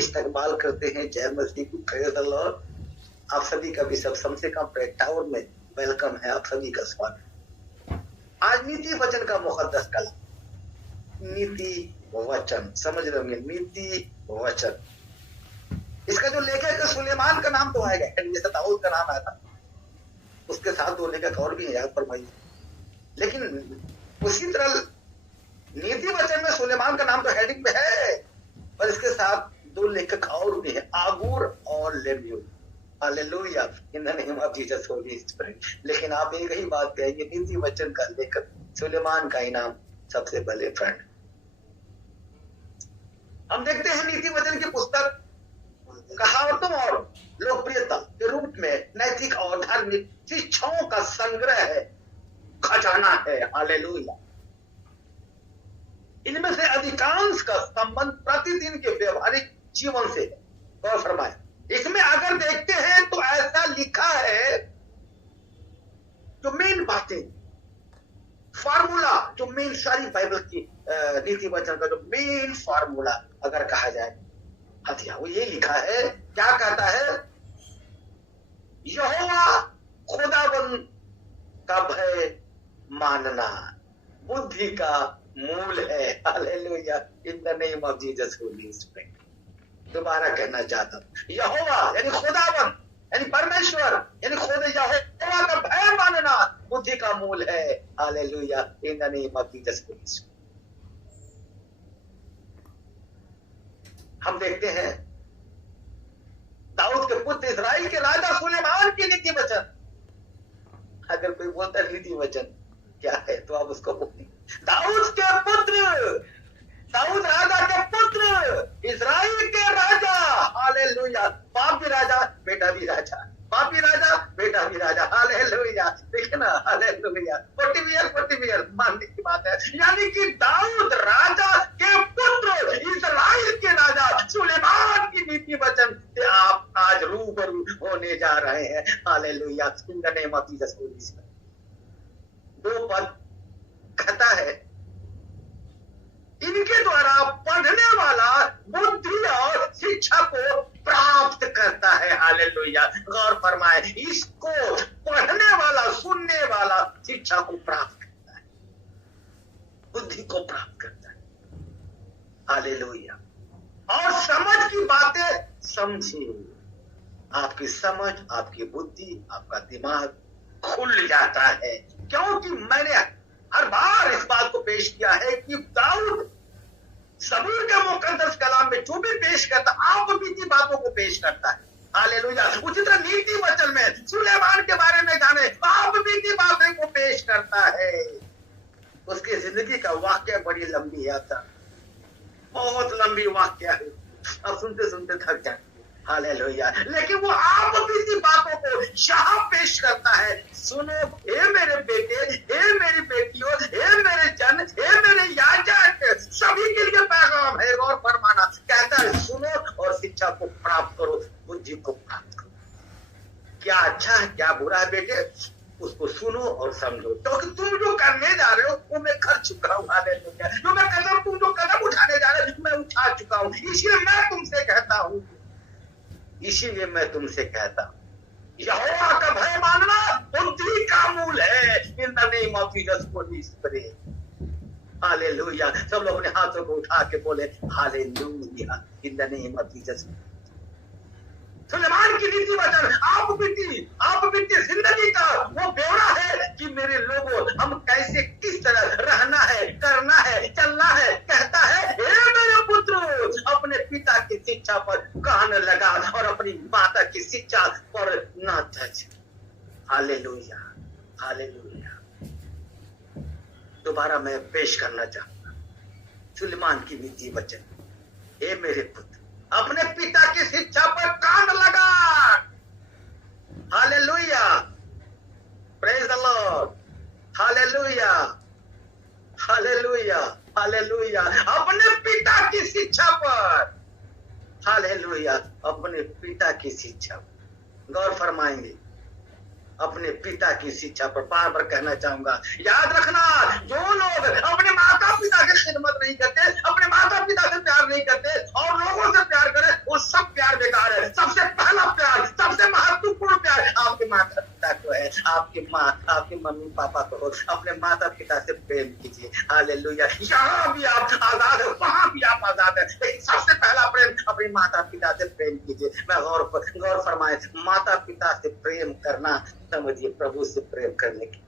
इस्तकबाल करते हैं। जय मसीह की, प्रेज द लॉर्ड। आप सभी का भी सब से कम प्रेयर टावर में वेलकम है, आप सभी का स्वागत। आज नीति वचन का मुकद्दस कलाम, नीति वचन, समझ रहे होंगे, नीति वचन। इसका जो लेखक है सुलेमान का नाम तो आएगा, जैसे दाऊद का नाम आया था, उसके साथ दो लेखक और भी हैं, याद फरमाइए। लेकिन उसी तरह नीति वचन में सुलेमान का नाम तो हेडिंग में है, पर इसके साथ दो लेखक और भी हैं, आगूर और Lemuel. Hallelujah, in the name of Jesus Holy Spirit. लेकिन आप एक ही बात कहेंगे, नीति वचन का लेखक सुलेमान का इनाम सबसे पहले फ्रेंड। हम देखते हैं नीति वचन की पुस्तक कहावतों और लोकप्रियता के रूप में नैतिक और धार्मिक शिक्षाओं का संग्रह है, खजाना है। हालेलुया। इनमें से अधिकांश का संबंध प्रतिदिन के व्यवहारिक जीवन से है। गौर फरमाए, इसमें अगर देखते हैं तो ऐसा लिखा है, जो मेन बातें, फार्मूला, जो मेन सारी बाइबल की नीति वचन का जो मेन फार्मूला अगर कहा जाए, हथिया वो ये लिखा है। क्या कहता है? यहोवा खुदाबंद का भय मानना बुद्धि का मूल है। Hallelujah, in the name of Jesus Holy spirit. दोबारा कहना चाहता हूं, यहोवा यानी खुदाबंद यानी परमेश्वर यानी खुद यहोवा का भय मानना बुद्धि का मूल है। Hallelujah, in the name of Jesus Holy spirit. हम देखते हैं दाऊद के पुत्र इस्राएल के राजा सुलेमान की नीति वचन। अगर कोई बोलता नीति वचन क्या है तो आप उसको बोलिए, दाऊद के पुत्र, दाऊद राजा के पुत्र, इस्राएल के राजा। हालेलुया, बाप भी राजा, बेटा भी राजा, बाप भी राजा, बेटा भी राजा। हालेलुया, देखिए ना, हालेलुया, 40 ईयर मानने की बात है। यानी कि दाऊद राजा के पुत्र, इस्राएल के राजा सुलेमान की नीति वचन से आप आज रूबरू होने जा रहे हैं। Hallelujah, in the name of Jesus Christ. दो पद कहता है, इनके द्वारा पढ़ने वाला बुद्धि और शिक्षा को प्राप्त करता है। हालेलुया, गौर फरमाए, इसको पढ़ने वाला, सुनने वाला शिक्षा को प्राप्त करता है, बुद्धि को प्राप्त करता है। हालेलुया, और समझ की बातें समझिए। आपकी समझ, आपकी बुद्धि, आपका दिमाग खुल जाता है। क्योंकि मैंने हर बार इस बात को पेश किया है कि दाऊद सबूर के मुकद्दस कलाम में जो भी पेश करता, आप बीती बातों को पेश करता है। हालेलुया, उसी तरह नीति वचन में सुलेमान के बारे में जाने, आप बीती बातें को पेश करता है। उसकी जिंदगी का वाक्य बड़ी लंबी यात्रा, बहुत लंबी वाक्य है, अब सुनते सुनते थक जाए। हालेलुया, लेकिन वो आप बीती बातों को यहाँ पेश करता है। सुनो हे मेरे बेटे, हे मेरी बेटियों, हे मेरे जन, हे मेरे याजक, सभी के लिए पैगाम है। गौर फरमाना, कहता है सुनो और शिक्षा को प्राप्त करो, बुद्धि को प्राप्त करो। क्या अच्छा है, क्या बुरा है बेटे, उसको सुनो और समझो। क्योंकि तुम जो करने जा रहे हो वो मैं कर चुका हूँ। हालेलुया, जो मैं कदम, तुम जो कदम उठाने जा रहे हो मैं उठा चुका हूँ। इसलिए मैं तुमसे कहता हूँ, इसीलिए मैं तुमसे कहता हूं, यहोवा का भय मानना बुद्धि का मूल है। In the name of Jesus Holy Spirit. Hallelujah, सब लोग अपने हाथों को उठा के बोले hallelujah, in the name of Jesus. सुलेमान की नीति वचन आप बीती जिंदगी का वो ब्यौरा है कि मेरे लोगों, हम कैसे, किस तरह रहना है, करना है, चलना है। कहता है, हे मेरे पुत्र, अपने पिता की शिक्षा पर कान लगा और अपनी माता की शिक्षा पर न तज। Hallelujah, hallelujah. दोबारा मैं पेश करना चाहूंगा सुलेमान की नीति वचन। हे मेरे पुत्र, अपने पिता की शिक्षा पर कान लगा। Hallelujah, praise the Lord. Hallelujah, hallelujah, hallelujah, अपने पिता की शिक्षा पर। हालेलुया, अपने पिता की शिक्षा पर गौर फरमाएंगे। अपने पिता की शिक्षा पर बार बार कहना चाहूंगा, याद रखना, जो लोग अपने माता पिता की खिदमत नहीं करते, अपने माता पिता से प्यार नहीं करते और लोगों से प्यार करें, वो माँ, आपकी मम्मी पापा को, अपने माता पिता से प्रेम कीजिए। हालेलुया। यहाँ भी आप आजाद है, वहां भी आप आजाद है, लेकिन सबसे पहला प्रेम अपने माता पिता से प्रेम कीजिए। मैं गौर फरमाए, माता पिता से प्रेम करना समझिए प्रभु से प्रेम करने की।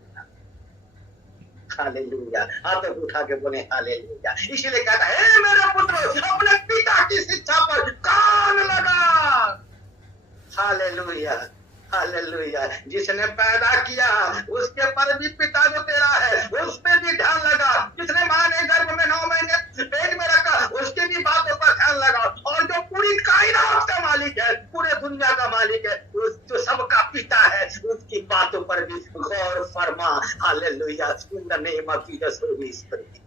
हालेलुया। आप उठा के बोले हालेलुया। इसलिए कहता है मेरे पुत्र अपने पिता की शिक्षा पर कान लगा। Hallelujah, hallelujah. जिसने पैदा किया उसके पर भी पिता जो तेरा है उस पे भी ध्यान लगा। जिसने माँ ने गर्भ में 9 महीने पेट में रखा उसके भी बातों पर ध्यान लगा। और जो पूरी कायनात का मालिक है, पूरे दुनिया का मालिक है, जो सबका पिता है, उसकी बातों पर भी गौर फरमा। Hallelujah. In the name of Jesus Holy Spirit.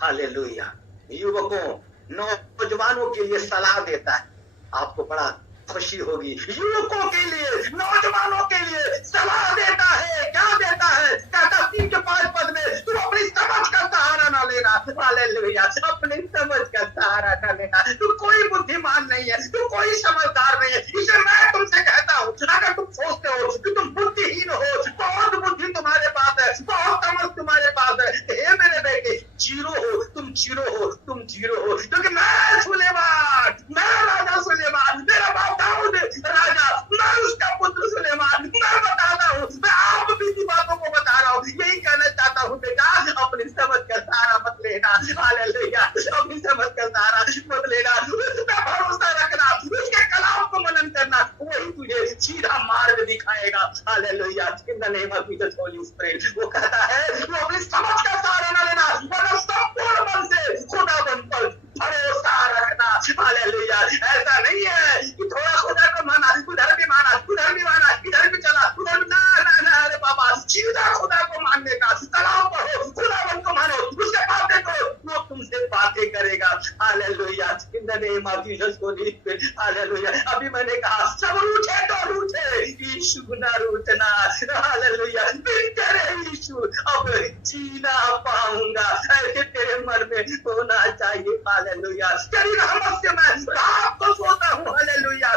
Hallelujah. युवकों, नौजवानों के लिए सलाह देता है, आपको बड़ा खुशी होगी। युवकों के लिए, नौजवानों के लिए सलाह देता है। क्या देता है? कहता 3 के 5 पद में तू अपनी समझ का सहारा ना लेना। हालेलुया। अपनी समझ का सहारा ना लेना। तू कोई बुद्धिमान नहीं है, तू कोई समझदार नहीं है। इसे मैं तुमसे कहता हूँ, अगर तुम सोचते हो कि तुम बुद्धिहीन हो, बहुत बुद्धि तुम्हारे पास है, बहुत समझ तुम्हारे पास है, हे मेरे बेटे, जीरो हो तुम, जीरो हो तुम, जीरो हो। क्योंकि मैं सुलेमान, मैं राजा सुलेमान, मेरा बाप दाऊद राजा, मैं उसका पुत्र सुलेमान, मैं बताता हूँ, मैं आप बीती बातों को बता रहा हूँ। यही कहना चाहता हूँ बेटा, अपनी समझ का सहारा मत लेना। हालेलुया। अपनी समझ का सहारा मत लेना, उस पर भरोसा रखना, उसके कलाम को मनन करना, वही तुझे सीधा मार्ग दिखाएगा। Hallelujah. In the name of Jesus Holy spirit. वो कहता है वो अपनी समझ का सहारा ना लेना, वरना संपूर्ण मन से खुदाबंद पर भरोसा रखना। हालेलुया। ऐसा नहीं है कि थोड़ा खुदा को माना, उधर भी माना, उधर भी माना, इधर भी चला, उधर भी ना ना ना। अरे बाबा, सीधा खुदा को मानने का, कलाम पढ़ो, खुदाबंद को मानो, उससे बातें करो, वो तुमसे बातें करेगा। Hallelujah. In the name of Jesus Holy Spirit. Hallelujah. अभी मैंने कहा सब रूठे तो रूठे, यीशु ना रूठना। हालेलुया। बिन तेरे यीशु अब जीना पाऊंगा, ऐसे तेरे मन में होना चाहिए। हालेलुया। तेरी रहमत से मैं रात को सोता हूँ। हालेलुया।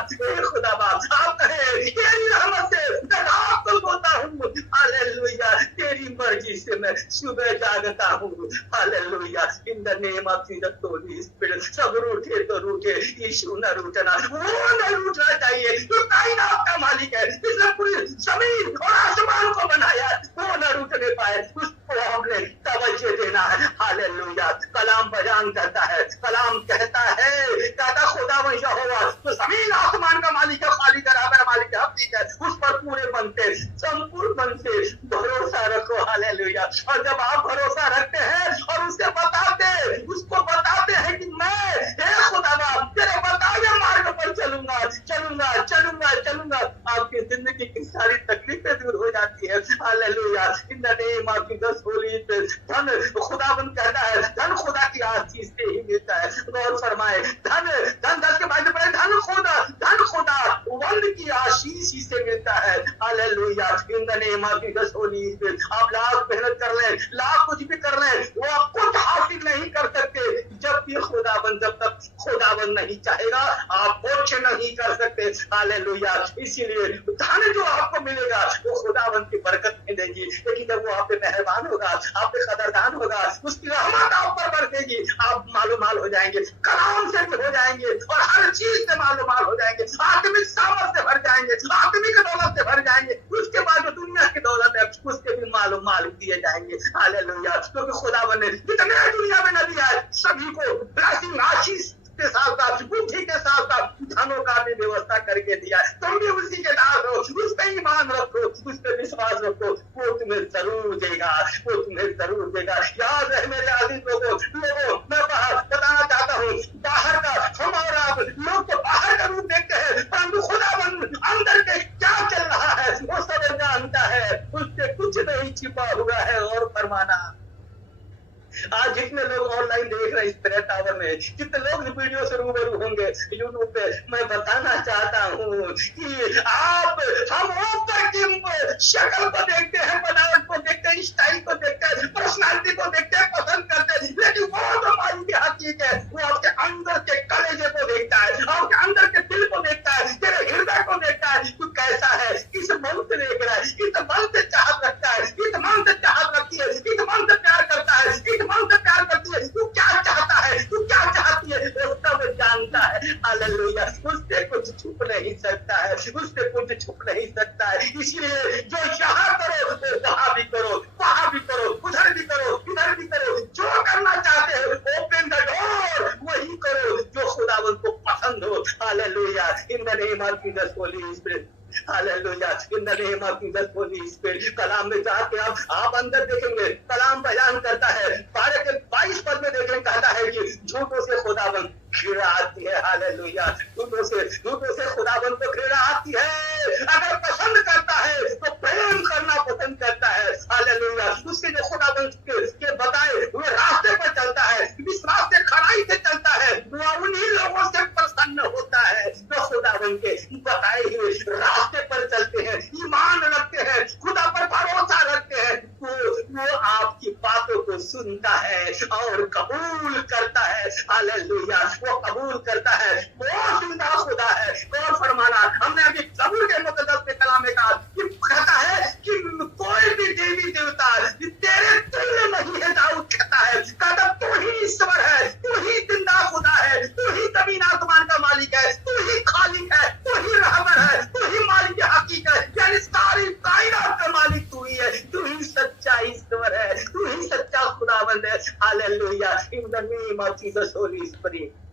खुदा बाप आप कहे तेरी रहमत से मैं रात को सोता हूँ। हालेलुया। तेरी मर्जी से मैं सुबह जागता हूँ। Hallelujah. In the name of Jesus Holy spirit. सब रूठे तो रूठे, यीशु न रूठना। वो न रूठना चाहिए जो कायनात का मालिक है, जिसने पूरी जमीन और आसमान को बनाया, वो न रूठने पाए, उसको हमने तवज्जो देना है। हालेलुया। कलाम बयान करता है, कलाम कहता है, कहता खुदा वैसा होगा तो जमीन आसमान का मालिक है, खाली कराबर मालिक है, ठीक है, उस पर पूरे मन से, संपूर्ण मन से भरोसा रखो। हालेलुया। और जब आप भरोसा रखते हैं और उसको बताते हैं कि मैं हे खुदा बाप तेरे बताए मार्ग पर चलूंगा, चलूंगा, चलूंगा, चलूंगा, आपकी जिंदगी की सारी तकलीफें दूर हो जाती है। Hallelujah. In the name of Jesus Holy spirit. धन खुदाबंद कहता है, धन खुदा की आशीष से ही मिलता है। गौर फरमाए, धन धन 10 के बाद धन खुदा वंद की आशीष ही से मिलता है। Hallelujah. In the name of Jesus Holy spirit. आप लाख मेहनत कर लें, लाख कुछ भी कर लें, वो आप कुछ हासिल नहीं कर सकते जब तक खुदाबंद नहीं चाहेगा, आप कुछ नहीं कर सकते। हालेलुया। इसीलिए धन जो आपको मिलेगा वो खुदाबंद की बरकत मिलेगी, लेकिन जब वो आप पे मेहरबान होगा, आप पे कदरदान होगा, उसकी रहमत आप पर बरसेगी, आप मालूमाल हो जाएंगे, कलाम से भी हो जाएंगे और हर चीज से मालूमाल हो जाएंगे, आत्मिक सामर्थ से भर जाएंगे, आत्मिक दौलत से भर जाएंगे। उसके बाद जो दुनिया की दौलत है उसके भी मालूमाल दिए जाएंगे। हालेलुया। क्योंकि खुदाबंद ने जितने दुनिया में नदी है सभी को ब्लेसिंग आशीष के साथ साथ बुद्धि के साथ साथ धनों का भी व्यवस्था करके दिया। तुम भी उसी के दास हो, उस पर ईमान रखो, उस पर विश्वास रखो, वो तुम्हें जरूर देगा, वो तुम्हें जरूर देगा। याद रहे मेरे आदि लोगों, मैं बताना चाहता हूँ, बाहर का हम और आप लोग तो बाहर का रूप देखते हैं, परंतु खुदाबंद अंदर के क्या चल रहा है वो सब जानता है, उससे कुछ नहीं छिपा हुआ है। और फरमाना, आज जितने लोग ऑनलाइन देख रहे हैं इस प्रेयर टावर में, जितने लोग वीडियो से रूबरू होंगे यूट्यूब पे, मैं बताना चाहता हूँ कि हम ऊपर की शक्ल को देखते हैं, बनावट को देखते हैं, स्टाइल को देखते हैं, पर्सनालिटी को देखते हैं, पसंद करते हैं, लेकिन वो जो हमारी हकीकत है वो आपके अंदर के कलेजे को देखता है, आपके अंदर के दिल को देखता है, तेरे हृदय को देखता है, तू कैसा है, किस मन से देख रहा नहीं सकता है, उससे कुछ छुप नहीं सकता है। इसलिए जो यहाँ करो तो वहां भी करो, वहां भी करो, उधर भी करो, इधर भी करो, जो करना चाहते हो ओपन द डोर, वही करो जो खुदावंद को पसंद हो। Hallelujah, in the name of Jesus Holy Spirit, hallelujah, in the name of Jesus Holy Spirit. कलाम में जाके आप अंदर देखेंगे, कलाम बयान करता है 12 के 22 पद में देखेंगे, कहता है कि झूठों से खुदावंद घृणा आती है। हालेलुया, झूठों से खुदावंद को घृणा आती है। अगर पसंद करता है तो प्रेम करना पसंद करता है। हालेलुया, उसके जो खुदावंद के बताए हुए रास्ते पर चलता है, विश्वास से खड़ाई से चलता है, वो उन्हीं लोगों से प्रसन्न होता है जो खुदावंद के बताए हुए रास्ते पर चलते हैं, ईमान रखते हैं, खुदा पर भरोसा रखते हैं। वो आपकी बातों को सुनता है और कबूल करता है। हालेलुया, वो कबूल करता है, वो जिंदा खुदा है। और फरमाना हमने अभी कबूल के मुकद्दस में कलाम में कहा कि कहता है कि कोई भी देवी देवता तेरे तुल्य नहीं है। दाऊद कहता है, कहता तू ही ईश्वर है, तू ही जिंदा खुदा है, तू ही जमीन आसमान का मालिक है, तू ही खालिक है, तू ही रहबर है, तू ही मालिक हकीकत है, यानी सारी कायनात का मालिक तू ही है, तू ही सच्चा ईश्वर है, तू ही सच्चा खुदावंद है। Hallelujah, in the name of Jesus Holy Spirit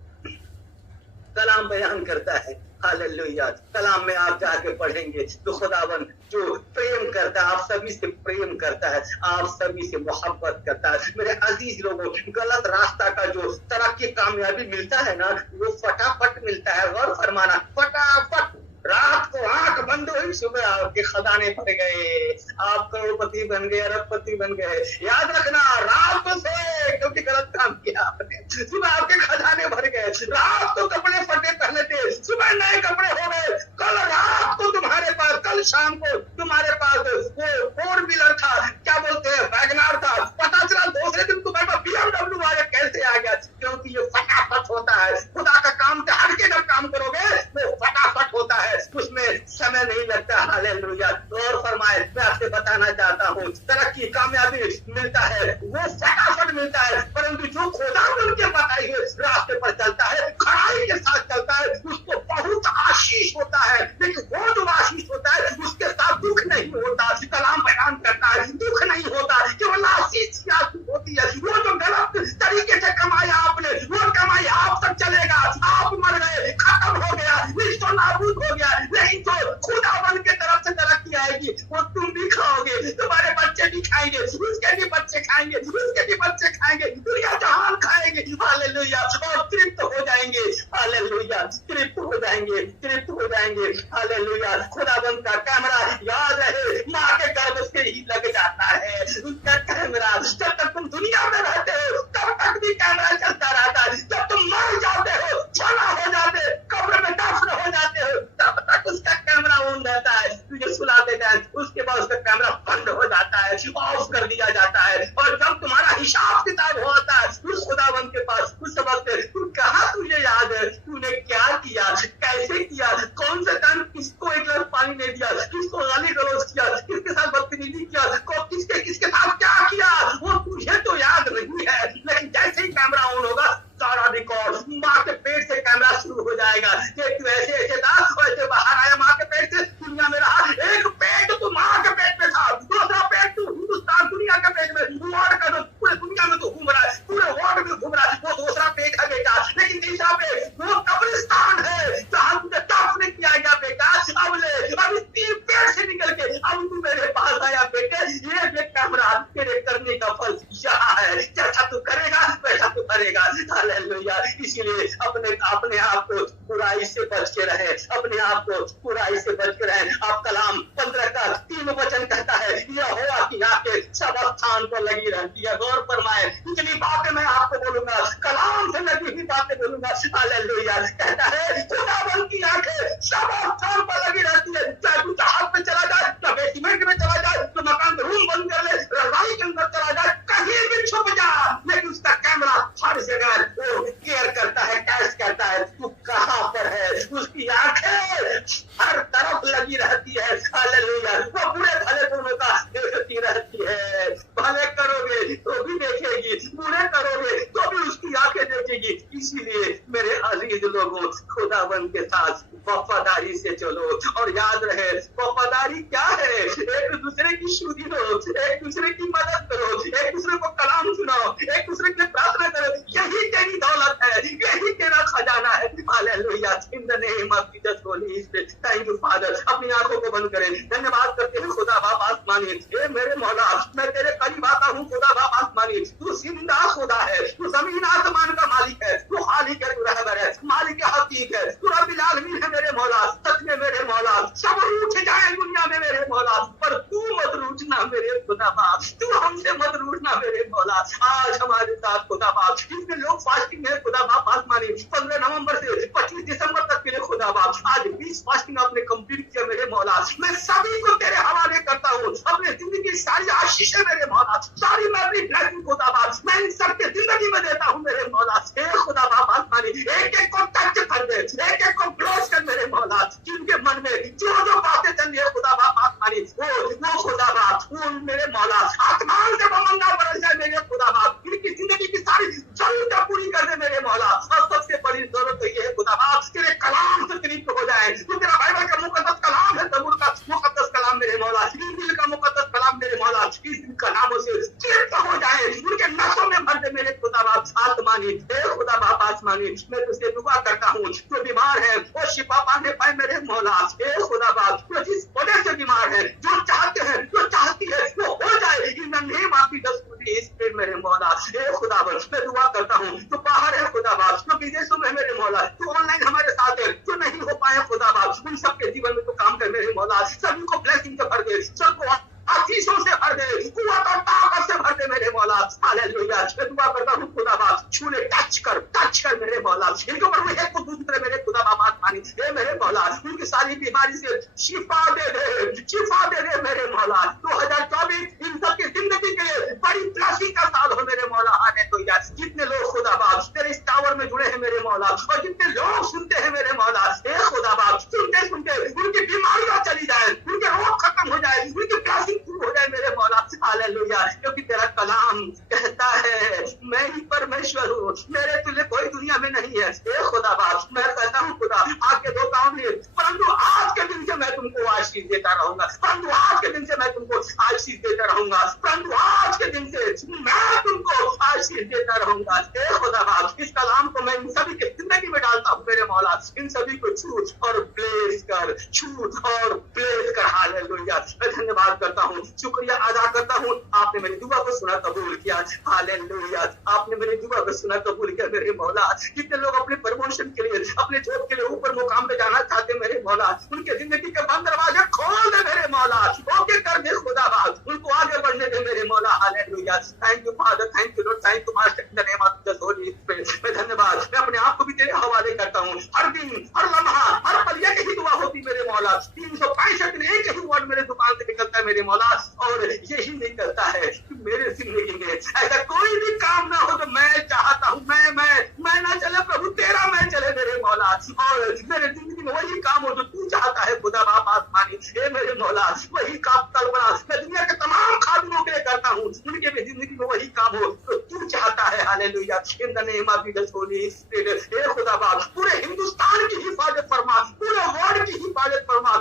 कलाम बयान करता है। हालेलुया, कलाम में आप जाके पढ़ेंगे तो खुदावन जो प्रेम करता है, आप सभी से प्रेम करता है, आप सभी से मोहब्बत करता है। मेरे अजीज लोगों, गलत रास्ता का जो तरक्की कामयाबी मिलता है ना, वो फटाफट मिलता है। गौर फरमाना, फटाफट। रात को आंख बंद हुई, सुबह आपके खजाने भर गए, आप करोड़पति बन गए, अरबपति बन गए। याद रखना, रात को सोए क्योंकि गलत काम किया आपने, सुबह आपके खजाने भर गए। रात को कपड़े फटे पहने थे, सुबह नए कपड़े हो गए। कल रात को तुम्हारे पास, कल शाम को तुम्हारे पास वो 4 व्हीलर था, क्या बोलते हैं, वैगनार था, पता चला दूसरे दिन तुम्हारे पास BMW वाले कैसे आ गया? क्योंकि ये फटाफट होता है। खुदा का काम से हटके जब काम करोगे वो फटाफट होता है, उसमें समय नहीं लगता। हालेलुया, और फरमाए, मैं आपसे बताना चाहता हूँ, तरक्की कामयाबी मिलता है वो फटाफट मिलता है, परंतु जो खुदा उनके बताए हुए रास्ते पर चलता है, खड़ाई के साथ चलता है, उसको बहुत आशीष होता है। लेकिन वो जो आशीष होता है उसके साथ दुख नहीं होता। कलाम बयान करता है, दुख नहीं होता, केवल आशीष की आशीष होती है। वो जो गलत तरीके से कमाया आपने, वो कमाई आप तक चलेगा, आप मर गए, खत्म हो गया, निश्चय नाबूद हो गया। लेकिन जो खुदावन के तरफ से तरक्की आएगी वो तुम भी खाओगे, तुम्हारे बच्चे भी खाएंगे, उसके भी बच्चे खाएंगे, उसके भी बच्चे खाएंगे, दुनिया जहान खाएंगे। हालेलुया, और तृप्त हो जाएंगे। हालेलुया, तृप्त हो जाएंगे, तृप्त हो जाएंगे। हालेलुया, खुदावन का कैमरा याद रहे, माँ के गर्भ से ही लग जाता है उसका कैमरा। जब तक तुम दुनिया में रहते हो तब तक भी कैमरा चलता रहता है। जब तुम मर जाते हो, छला हो जाते, कब्र में दफन हो जाते हो, तब तक उसका कैमरा ऑन रहता है। तुझे सुला देता है, उसके बाद उसका कैमरा बंद हो जाता है, ऑफ कर दिया जाता है। और जब तुम्हारा हिसाब किताब होता है उस खुदावन के पास, उस वक्त तुम कहा, तुझे याद है तूने क्या किया, कैसे किया, कौन सा काम, किसको एक गिलास पानी नहीं दिया, किसको गाली गलौज किया, किसके साथ बदतमीजी किया, किसके साथ क्या किया, वो तुझे तो याद नहीं है। लेकिन जैसे ही कैमरा ऑन होगा सारा रिकॉर्ड, माँ के पेट से कैमरा शुरू हो जाएगा कि तू ऐसे ऐसे था, वैसे बाहर आया माँ के पेट से, दुनिया में रहा। एक पेट तो माँ के पेट में था, दूसरा पेट तू हिंदुस्तान दुनिया के पेट में, वार्ड का तो पूरे दुनिया में तो घूम रहा है, पूरे वार्ड में घूम रहा है, वो दूसरा पेट है बेटा। लेकिन तीसरा पेट वो कब्रिस्तान है जहाँ तुझे दफन किया गया बेटा। अब ले, अब इस 3 पेट से निकल के अब तू मेरे पास आया बेटे, ये देख कैमरा, तेरे करने का फल यहाँ है, जैसा तू करेगा वैसा तू करेगा। हालेलुया, इसीलिए अपने आप को बुराई से बच के रहे, अपने आप को बुराई से बच के रहे। आप कलाम 15 का 3 वचन कहता है, यहोवा की आंखें सब स्थान पर लगी रहती है। गौर फरमाए, इतनी बातें मैं आपको बोलूंगा, कलाम से लगी हुई बातें बोलूंगा। हालेलुया, कहता है खुदावन की आंखें सब स्थान पर लगी रहती है। चाहे तू जहाज पे चला जाए, चाहे बेसमेंट में चला जाए, तो मकान में रूम बंद कर ले, रजाई के अंदर चला जाए, कहीं भी छुप जा, लेकिन उसका कैमरा हर जगह वो केयर करता है, कैच करता है तू कहाँ पर है। उसकी आंखें हर तरफ लगी रहती है। हालेलुया, वो बुरे भले दोनों का देखती रहती है। भले करोगे तो भी देखेगी, बुरे करोगे तो भी उसकी आंखें देखेगी। इसीलिए मेरे अजीज लोगों, खुदावन के साथ वफादारी से चलो। और याद रहे वफादारी क्या है, एक दूसरे की सुधी लो, एक दूसरे की मदद करो, एक दूसरे को कलाम सुनाओ, एक दूसरे के प्रार्थना करो। यही तेरी दौलत है, यही तेरा खजाना है। Hallelujah, in the name of Jesus Holy spirit. Thank you father. अपनी आंखों को बंद करें, धन्यवाद करते हैं खुदा बाप आसमानी। हे मेरे मौला, मैं तेरे करीब आता हूँ खुदा बाप आसमानी। तू जिंदा खुदा है, तू जमीन आसमान का मालिक है, तू खालिक है, तू रहबर है, मालिक हकीक है, तू रब्बिल आलमीन है मेरे मौला। सच में मेरे मौला सब रूठ जाए दुनिया में मेरे मौला, पर तू मत रूठना मेरे खुदा बाप, तू हमसे मत रूठना मेरे मौला। आज हमारे साथ खुदा बाप जितने लोग फास्टिंग है खुदा बाप आसमानी, 15 नवंबर से 25 दिसंबर तक के लिए खुदा बाप, आज 20 फास्टिंग आपने कंप्लीट किया मेरे मौला। मैं सभी को तेरे हवाले करता हूँ, अपने जिंदगी की सारी आशीष है मेरे मौला, सारी मैं अपनी ब्लेसिंग खुदा बाप मैं इन सबके जिंदगी में देता हूँ मेरे मौला। हे खुदा बाप आसमानी, एक एक को टच कर दे, एक एक को ब्लेस कर मेरे मौला। जिनके मन में जो जो बातें चल रही है खुदा बाप आसमानी, वो खुदा बाप वो मेरे मौला आसमान से बमंगा बरस जाए मेरे खुदा बाप, इनकी जिंदगी की सारी जरूरतें पूरी कर दे मेरे मौला। और सबसे बड़ी जरूरत तो ये है खुदा बाप, तेरे कलाम से करीब हो जाए। तो तेरा बाइबल का मुकद्दस कलाम है, जबूर का मुकद्दस कलाम मेरे मौला, इंजील का मुकद्दस कलाम मेरे मौला, इस कलामों से चिरता हो जाए, उनके नसों में भर दे मेरे खुदा बाप आसमानी। हे खुदा बाप आसमानी, मैं तुझसे दुआ करता हूँ, जो बीमार है वो शिफा पाने पाए मेरे मौला। हे खुदा बाप, जो जिस वजह से बीमार है, जो चाहते हैं, जो चाहती है, वो हो जाए इन the name of Jesus Christ मेरे मौला। हे खुदा बाप, मैं दुआ करता हूँ, तो बाहर है खुदा बाप, जो विदेशों में मेरे मौला, तो ऑनलाइन हमारे साथ है, जो नहीं हो पाए खुदा बाप, उन सबके जीवन में तो काम कर मेरे मौला। सभी को ब्लेसिंग से भर दे, सबको आशीषों से भर दे, कुव्वत और ताकत से भर दे मेरे मौला। हालेलुया, मैं दुआ करता हूँ खुदा बाप, छूले टच कर मेरे मौला, इनके ऊपर में एक को दूसरे मेरे खुदा बाप आसमानी। हे मेरे मौला, उनकी सारी बीमारी से शिफा दे दे मेरे मौला। 2024 इन सबकी जिंदगी के लिए बड़ी ब्लेसिंग का साल हो मेरे मौला। हालेलुया, जितने लोग खुदा बाप तेरे इस टावर में जुड़े हैं मेरे मौला, और जितने लोग सुनते हैं मेरे मौला, हे खुदा बाप सुनते सुनते उनकी बीमारियां चली जाए, उनके रोग खत्म हो जाए, उनकी ब्लेसिंग शुरू हो जाए मेरे मौला। हालेलुया, क्योंकि तेरा कलाम कहता है मैं ही परमेश्वर हूँ, मेरे तुल्य कोई दुनिया में नहीं है। हे खुदा बाप, मैं कहता हूँ खुदा आगे दो काम नहीं, परंतु आज के दिन से मैं तुमको आशीष देता रहूंगा, परंतु आज के दिन से मैं तुमको आशीष देता रहूंगा, परंतु आज के दिन से मैं तुमको आशीष देता रहूंगा। हे खुदा बाप, इस कलाम को मैं इन सभी के जिंदगी में डालता हूँ मेरे मौला, इन सभी को छूट और ब्लेस कर, छूट और ब्लेस कर। हालेलुया, मैं धन्यवाद करता हूँ, शुक्रिया अदा करता हूँ, आपने मेरी दुआ को सुना कबूल किया। हालेलुया, आपने मेरी दुआ को सुना कबूल किया मेरे मौला। कितने लोग अपने प्रमोशन के लिए, अपने जॉब के लिए ऊपर मुकाम पे जाना चाहते मेरे मौला, उनके जिंदगी के बंद दरवाजे खोल दे मेरे मौला, ओके कर दे खुदा बाप, उनको आगे बढ़ने दे मेरे मौला। Hallelujah, thank you father, thank you Lord, thank you master, in the name of Jesus Holy spirit. मैं धन्यवाद, मैं अपने आप को भी तेरे हवाले करता हूँ। हर दिन, हर लम्हा, हर पल एक ही दुआ होती मेरे मौला, 365 दिन एक ही वर्ड मेरे जुबान से निकलता है मेरे मौला, और यही निकलता है कि मेरे जिंदगी में ऐसा कोई भी काम ना हो जो मैं चाहता हूँ, मैं ना चले प्रभु, तेरा मैं चले मेरे मौला, और मेरे जिंदगी में वही काम हो जो तू चाहता है खुदा बाप आसमानी। हे मेरे मौला, वही काम कल्पना मैं दुनिया के तमाम खादिमों के लिए करता हूँ, उनके भी जिंदगी में वही काम हो तो तू चाहता है। Hallelujah, in the name of Jesus Holy Spirit. हे खुदा बाप, पूरे हिंदुस्तान की हिफाजत फरमा, पूरे वर्ल्ड की हिफाजत फरमा,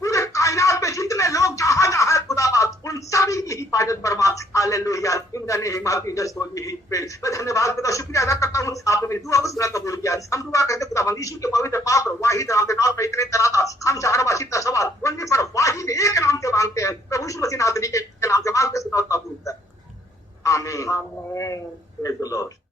पूरे कायनात में जितने लोग जहां जहां है खुदा बाप, उन सभी की हिफाजत फरमा। Hallelujah, in the name of Jesus Holy spirit. मैं धन्यवाद करता हूं, शुक्रिया अदा करता हूं, आपने मेरी दुआ को सुना कबूल किया। हम दुआ करते खुदावंद यीशु के पवित्र पात्र वाहिद नाम के नाम पर इतने तरह था हम चार वासित सवाल ओनली फॉर वाहिद एक नाम से मांगते हैं, प्रभु यीशु मसीह नाम के नाम से मांगते सुना कबूल कर। आमीन, आमीन, प्रेज द लॉर्ड।